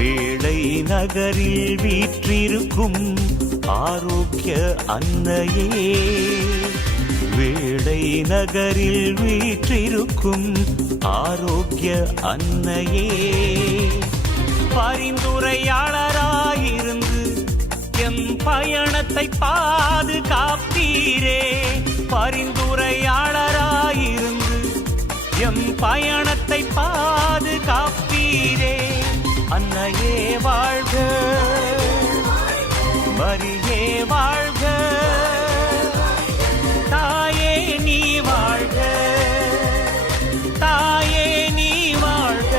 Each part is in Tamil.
வேளை நகரில் வீற்றிருக்கும் ஆரோக்கிய அன்னையே, வேளை நகரில் வீற்றிருக்கும் ஆரோக்கிய அன்னையே, பரிந்துரையாளராயிருந்து எம் பயணத்தை பாதுகாப்பீரே, பரிந்துரையாளராயிருந்து எம் பயணத்தை பாதுகாப்பீரே. அன்னையே வாழ்க, மரியே வாழ்க, தாயே நீ வாழ்க, தாயே நீ வாழ்க.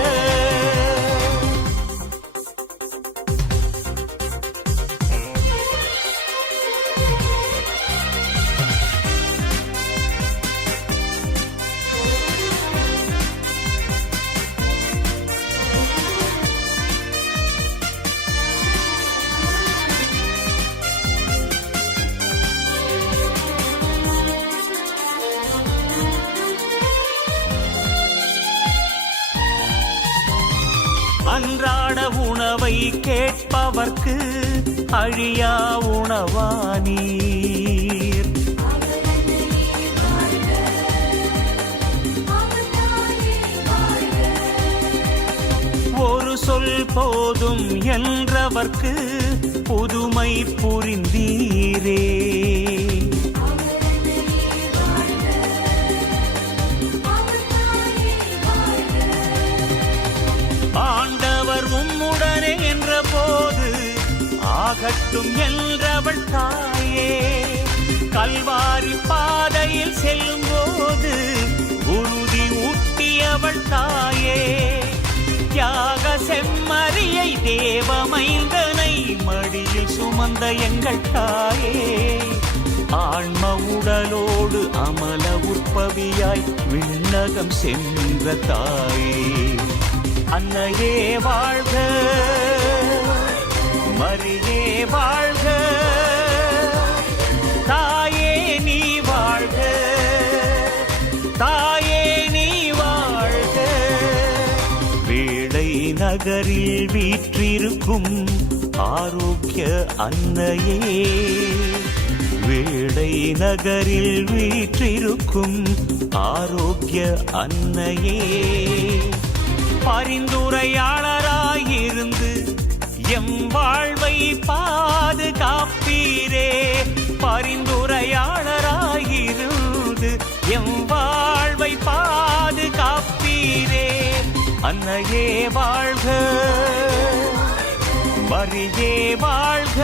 அன்றாட உணவை கேட்பவர்க்கு அழியா உணவானீர், ஒரு சொல் போதும் என்றவர்க்கு புதுமை புரிந்தீரே, ஆண்டவர் உம்முடனே என்ற போது ஆகட்டும் என்றவள் தாயே, கல்வாரி பாதையில் செல்லும் போது உறுதி ஊட்டியவள் தாயே, தியாக செம்மறியை தேவமைந்தனை மடியில் சுமந்த எங்கள் தாயே, ஆன்ம உடலோடு அமல உற்பவியாய் விண்ணகம் சென்ற தாயே. அன்னையே வாழ்க, மரியே வாழ்க, தாயே நீ வாழ்க, தாயே நீ வாழ்க. வேளை நகரில் வீற்றிருக்கும் ஆரோக்கிய அன்னையே, வேளை நகரில் வீற்றிருக்கும் ஆரோக்கிய அன்னையே, பரிந்துரையாளராயிருந்து எம் வாழ்வை பாதுகாப்பீரே, பரிந்துரையாளராயிருந்து எம் வாழ்வை பாதுகாப்பீரே. அன்னையே வாழ்க, மரியே வாழ்க,